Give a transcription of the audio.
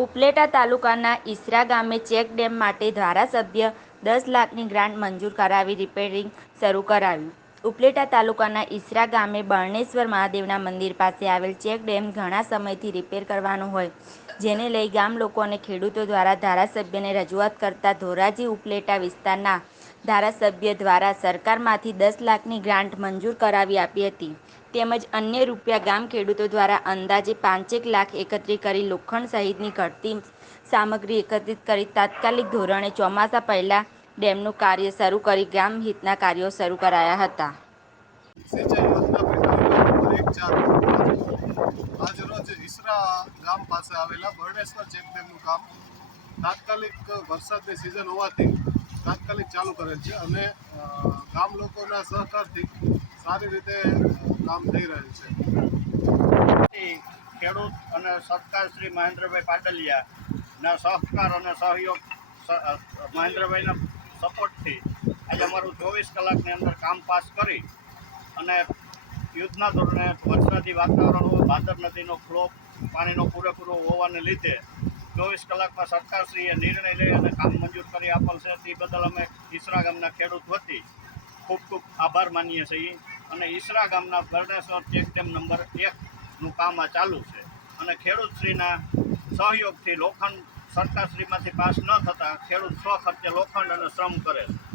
ઉપલેટા તાલુકાના ઈસરા ગામે check dam માટે ધારાસભ્ય દસ લાખની ગ્રાન્ટ મંજૂર કરાવી રિપેરિંગ શરૂ કરાવ્યું. ઉપલેટા તાલુકાના ઈસરા ગામે બરણેશ્વર મહાદેવના મંદિર પાસે આવેલ ચેક ડેમ ઘણા સમયથી રિપેર કરવાનો હોય, જેને લઈ ગામ લોકો અને ખેડૂતો દ્વારા ધારાસભ્યને રજૂઆત કરતા ધોરાજી ઉપલેટા વિસ્તારના ધારાસભ્ય દ્વારા સરકારમાંથી દસ લાખની ગ્રાન્ટ મંજૂર કરાવી આપી હતી. તેમજ અન્ય રૂપિયા ગામ ખેડૂતો દ્વારા અંદાજે પાંચેક લાખ એકત્રિત કરી લોખંડ સહિતની ઘટતી સામગ્રી એકત્રિત કરી તાત્કાલિક ધોરણે ચોમાસા પહેલા ડેમનું કાર્ય શરૂ કરી ગામ હિતના કાર્યો શરૂ કરાયા હતા. ગામ પાસે આવેલા બરણેશ્વર ચેકડેમનું કામ તાત્કાલિક વરસાદની સિઝન હોવાથી તાત્કાલિક ચાલુ કરેલ છે અને ગામ લોકોના સહકારથી સારી રીતે કામ થઈ રહ્યું છે. ખેડૂત અને સરકાર શ્રી મહેન્દ્રભાઈ પાટલિયાના સહકાર અને સહયોગ મહેન્દ્રભાઈના સપોર્ટથી આજે અમારું ચોવીસ કલાકની અંદર કામ પાસ કરી અને યુદ્ધના ધોરણે વરસાદી વાતાવરણ હોય ભાદર નદીનો ફ્લો પાણીનો પૂરેપૂરો હોવાને લીધે ચોવીસ કલાકમાં સરકારશ્રીએ નિર્ણય લઈ અને કામ મંજૂર કરી તે બદલ અમે ઈસરા ગામના ખેડૂત વતી ખૂબ ખૂબ આભાર માનીએ છીએ. અને ઈસરા ગામના બરણેશ્વર ચેક ડેમ નંબર એકનું કામ આ ચાલુ છે. અને ખેડૂતશ્રીના સહયોગથી લોખંડ સરકારશ્રીમાંથી પાસ ન થતાં ખેડૂત સ્વ ખર્ચે લોખંડ અને શ્રમ કરે છે.